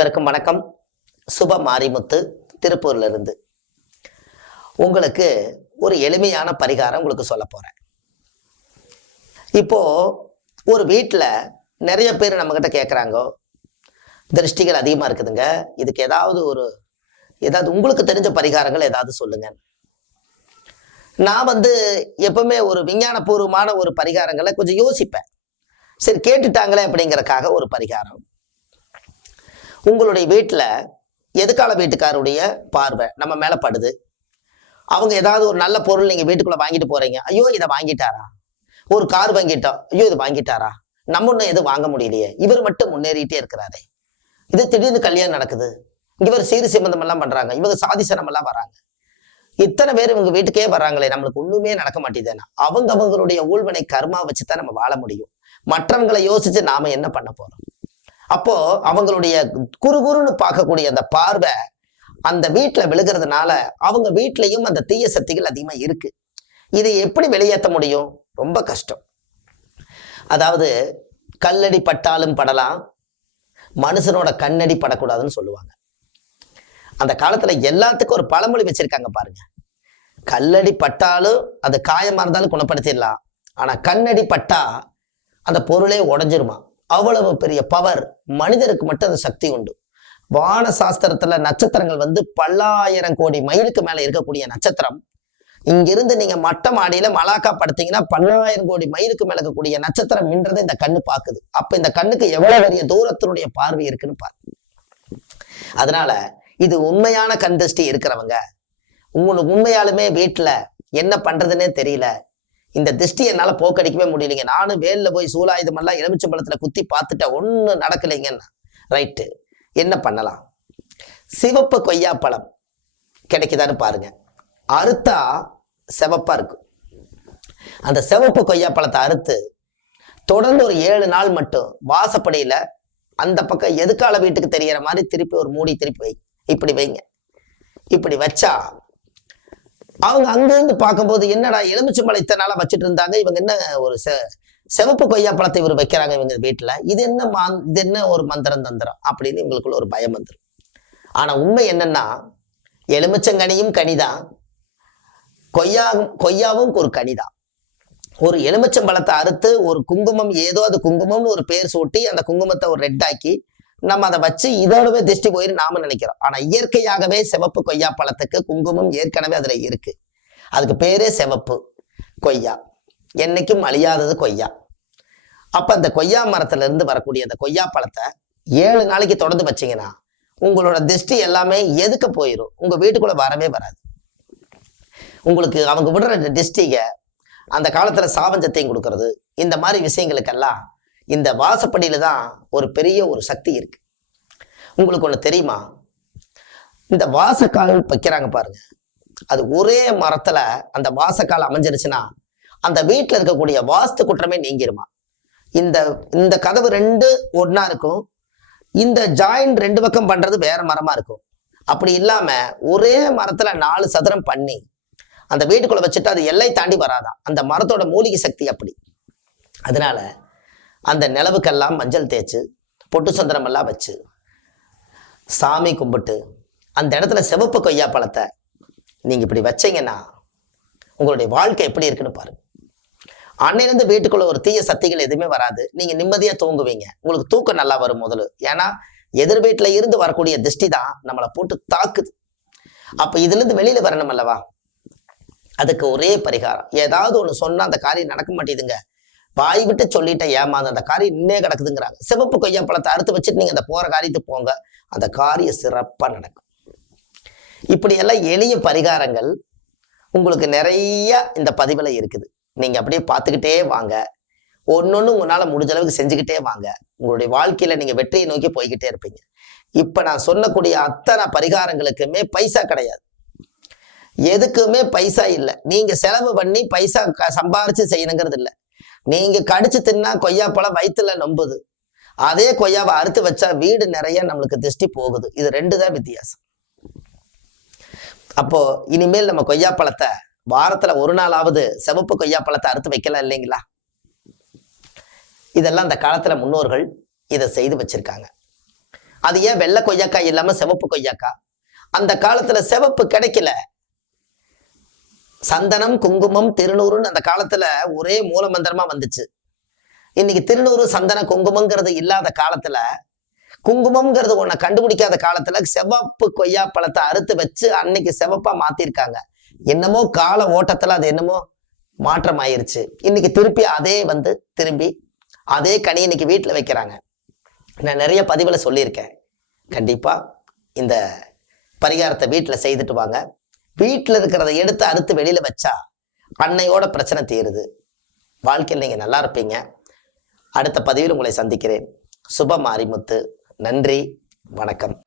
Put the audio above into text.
அனைவருக்கும் வணக்கம். சுப மாரிமுத்து, திருப்பூர்ல இருந்து. உங்களுக்கு ஒரு எளிமையான பரிகாரம் உங்களுக்கு சொல்ல போறேன். இப்போ ஒரு வீட்டில் நிறைய பேர் நம்ம கிட்ட கேட்குறாங்க, திருஷ்டிகள் அதிகமா இருக்குதுங்க, இதுக்கு ஏதாவது உங்களுக்கு தெரிஞ்ச பரிகாரங்கள் ஏதாவது சொல்லுங்க. நான் எப்பவுமே ஒரு விஞ்ஞானபூர்வமான ஒரு பரிகாரங்களை கொஞ்சம் யோசிப்பேன். சரி, கேட்டுட்டாங்களே அப்படிங்கறக்காக ஒரு பரிகாரம். உங்களுடைய வீட்டில் எதுக்கால வீட்டுக்காருடைய பார்வை நம்ம மேல படுது. அவங்க ஏதாவது ஒரு நல்ல பொருள் நீங்க வீட்டுக்குள்ள வாங்கிட்டு போறீங்க, ஐயோ இதை வாங்கிட்டாரா. ஒரு கார் வாங்கிட்டோம், ஐயோ இது வாங்கிட்டாரா. நம்ம ஒன்னும் எதுவும் வாங்க முடியலையே, இவர் மட்டும் முன்னேறிட்டே இருக்கிறாரே. இது திடீர்னு கல்யாணம் நடக்குது, இவர் சீர் சம்பந்தம் எல்லாம் பண்றாங்க, இவங்க சாதிசனம் எல்லாம் வராங்க, இத்தனை பேர் இவங்க வீட்டுக்கே வர்றாங்களே, நம்மளுக்கு ஒண்ணுமே நடக்க மாட்டேதுன்னா அவங்களுடைய ஊழ்வினை கர்மா வச்சுதான் நம்ம வாழ முடியும். மற்றவங்களை யோசிச்சு நாம என்ன பண்ண போறோம்? அப்போ அவங்களுடைய குறுகுறுன்னு பார்க்கக்கூடிய அந்த பார்வை அந்த வீட்டுல விழுகிறதுனால அவங்க வீட்லயும் அந்த தீய சக்திகள் அதிகமா இருக்கு. இதை எப்படி வெளியேற்ற முடியும்? ரொம்ப கஷ்டம். அதாவது கல்லடி பட்டாலும் படலாம், மனுஷனோட கண்ணடி படக்கூடாதுன்னு சொல்லுவாங்க. அந்த காலத்துல எல்லாத்துக்கும் ஒரு பழமொழி வச்சிருக்காங்க பாருங்க. கல்லடி பட்டாலும் அது காயமா இருந்தாலும் குணப்படுத்திடலாம், ஆனா கண்ணடி பட்டா அந்த பொருளே உடஞ்சிருமா. அவ்வளவு பெரிய பவர் மனிதருக்கு மட்டும் அந்த சக்தி உண்டு. வான சாஸ்திரத்துல நட்சத்திரங்கள் பல்லாயிரம் கோடி மைலுக்கு மேல இருக்கக்கூடிய நட்சத்திரம். இங்கிருந்து நீங்க மட்ட மாடியில மலாக்கா படுத்தீங்கன்னா 10,000 கோடி மைலுக்கு மேல இருக்கக்கூடிய நட்சத்திரம் மின்றது இந்த கண்ணு பாக்குது. அப்ப இந்த கண்ணுக்கு எவ்வளவு பெரிய தூரத்தினுடைய பார்வை இருக்குன்னு பாரு. அதனால இது உண்மையான கண் திருஷ்டி இருக்கிறவங்க, உங்களுக்கு உண்மையாலுமே வீட்டுல என்ன பண்றதுன்னே தெரியல, இந்த திருஷ்டி என்னால போக்கடிக்கவே முடியலைங்க, நானும் வேல்ல போய் சூலாயுதம் எல்லாம் எலுமிச்சம்பழத்துல குத்தி பார்த்துட்டேன், ஒன்னும் நடக்கலைங்கன்னா ரைட்டு, என்ன பண்ணலாம்? சிவப்பு கொய்யாப்பழம் கிடைக்குதான்னு பாருங்க. அறுத்தா சிவப்பா இருக்கும். அந்த சிவப்பு கொய்யாப்பழத்தை அறுத்து தொடர்ந்து ஒரு 7 நாள் மட்டும் வாசப்படியில அந்த பக்கம் எதுக்கால வீட்டுக்கு தெரியற மாதிரி திருப்பி ஒரு மூடி திருப்பி வை. இப்படி வைங்க. இப்படி வச்சா அவங்க அங்கிருந்து பார்க்கும்போது, என்னடா எலுமிச்சம்பழம் இத்தனை நாளா வச்சுட்டு இருந்தாங்க, இவங்க என்ன ஒரு சிவப்பு கொய்யா பழத்தை இவர் வைக்கிறாங்க இவங்க வீட்டுல, இது என்ன ஒரு மந்திரம் தந்திரம் அப்படின்னு இவங்களுக்குள்ள ஒரு பயம் வந்துடும். ஆனா உண்மை என்னன்னா, எலுமிச்சங்கனியும் கனிதான், கொய்யாவும் ஒரு கனிதான். ஒரு எலுமிச்சம்பழத்தை அறுத்து ஒரு குங்குமம், ஏதோ அது குங்குமம்னு ஒரு பேர் சூட்டி அந்த குங்குமத்தை ஒரு ரெட் ஆக்கி நம்ம அதை வச்சு இதோடவே திருஷ்டி போயிரு நாம நினைக்கிறோம். ஆனா இயற்கையாகவே சிவப்பு கொய்யா பழத்துக்கு குங்குமம் ஏற்கனவே அதுல இருக்கு. அதுக்கு பேரே சிவப்பு கொய்யா, என்னைக்கும் அழியாதது கொய்யா. அப்ப அந்த கொய்யா மரத்துல இருந்து வரக்கூடிய அந்த கொய்யா பழத்தை 7 நாளைக்கு தொடர்ந்து வச்சீங்கன்னா உங்களோட திருஷ்டி எல்லாமே எதுக்கு போயிடும், உங்க வீட்டுக்குள்ள வரவே வராது. உங்களுக்கு அவங்க விடுற திருஷ்டிக அந்த காலத்துல சாபஞ்சத்தையும் கொடுக்கறது, இந்த மாதிரி விஷயங்களுக்கெல்லாம் இந்த வாசப்படியில தான் ஒரு பெரிய ஒரு சக்தி இருக்கு. உங்களுக்கு ஒண்ணு தெரியுமா? இந்த வாசக்கால் வைக்கிறாங்க பாருங்க, அது ஒரே மரத்துல அந்த வாசக்கால் அமைஞ்சிருச்சுன்னா அந்த வீட்டுல இருக்கக்கூடிய வாஸ்து குற்றமே நீங்கிருமா. இந்த கதவு 2 ஒன்னா இருக்கும், இந்த ஜாயிண்ட் 2 பக்கம் பண்றது வேற மரமா இருக்கும். அப்படி இல்லாம ஒரே மரத்துல 4 சதுரம் பண்ணி அந்த வீட்டுக்குள்ள வச்சுட்டு அது எல்லை தாண்டி வராதான். அந்த மரத்தோட மூலிகை சக்தி அப்படி. அதனால அந்த நிலவுக்கெல்லாம் மஞ்சள் தேய்ச்சு பொட்டு சந்திரம் எல்லாம் வச்சு சாமி கும்பிட்டு அந்த இடத்துல சிவப்பு கொய்யா பழத்தை நீங்க இப்படி வச்சீங்கன்னா உங்களுடைய வாழ்க்கை எப்படி இருக்குன்னு பாருங்க. அன்னையிலிருந்து வீட்டுக்குள்ள ஒரு தீய சக்திகள் எதுவுமே வராது. நீங்க நிம்மதியா தூங்குவீங்க, உங்களுக்கு தூக்கம் நல்லா வரும் முதல்ல. ஏன்னா எதிர் வீட்டுல இருந்து வரக்கூடிய திருஷ்டி தான் நம்மளை போட்டு தாக்குது. அப்ப இதுல இருந்து வெளியில வரணும் அல்லவா? அதுக்கு ஒரே பரிகாரம், ஏதாவது ஒண்ணு சொன்னா அந்த காரியம் நடக்க மாட்டேதுங்க, வாய் விட்டு சொல்லிட்ட ஏமாந்து அந்த காரியம் நின்னே கிடக்குதுங்கிறாங்க. சிவப்பு கொய்யா பழத்தை அறுத்து வச்சுட்டு நீங்க அந்த போற காரியத்துக்கு போங்க, அந்த காரியம் சிறப்பா நடக்கும். இப்படி எல்லாம் எளிய பரிகாரங்கள் உங்களுக்கு நிறைய இந்த பதிவுல இருக்குது. நீங்க அப்படியே பார்த்துக்கிட்டே வாங்க, ஒன்னொன்னு உங்களால முடிஞ்ச அளவுக்கு செஞ்சுக்கிட்டே வாங்க. உங்களுடைய வாழ்க்கையில நீங்க வெற்றியை நோக்கி போய்கிட்டே இருப்பீங்க. இப்ப நான் சொல்லக்கூடிய அத்தனை பரிகாரங்களுக்குமே பைசா கிடையாது, எதுக்குமே பைசா இல்லை. நீங்க செலவு பண்ணி பைசா சம்பாரிச்சு செய்யணுங்கிறது இல்லை. நீங்க கடிச்சு தின்னா கொய்யாப்பழம் வயிற்றுல நம்புது, அதே கொய்யாவை அறுத்து வச்சா வீடு நிறைய நம்மளுக்கு திருஷ்டி போகுது. இது 2 தான் வித்தியாசம். அப்போ இனிமேல் நம்ம கொய்யாப்பழத்தை வாரத்துல 1 நாளாவது சிவப்பு கொய்யாப்பழத்தை அறுத்து வைக்கலாம் இல்லைங்களா? இதெல்லாம் அந்த காலத்துல முன்னோர்கள் இதை செய்து வச்சிருக்காங்க. அது ஏன் வெள்ளை கொய்யாக்காய் இல்லாம சிவப்பு கொய்யாக்காய்? அந்த காலத்துல சிவப்பு கிடைக்கல. சந்தனம், குங்குமம், திருநூறுன்னு அந்த காலத்துல ஒரே மூல மந்திரமா வந்துச்சு. இன்னைக்கு திருநூறு, சந்தன, குங்குமங்கிறது இல்லாத காலத்துல, குங்குமம்ங்கிறது ஒன்ன கண்டுபிடிக்காத காலத்துல சிவப்பு கொய்யா பழத்தை அறுத்து வச்சு அன்னைக்கு சிவப்பா மாத்திருக்காங்க. என்னமோ கால ஓட்டத்துல அது என்னமோ மாற்றம் ஆயிருச்சு. இன்னைக்கு திருப்பி அதே திரும்பி அதே கனி இன்னைக்கு வீட்டுல வைக்கிறாங்க. நான் நிறைய பதிவுல சொல்லியிருக்கேன். கண்டிப்பா இந்த பரிகாரத்தை வீட்டுல செய்துட்டு வாங்க. வீட்டுல இருக்கிறத எடுத்து அறுத்து வெளியில வச்சா அன்னையோட பிரச்சனை தீருது. வாழ்க்கையில் நீங்க நல்லா இருப்பீங்க. அடுத்த பதிவில் உங்களை சந்திக்கிறேன். சுப மாரிமுத்து. நன்றி, வணக்கம்.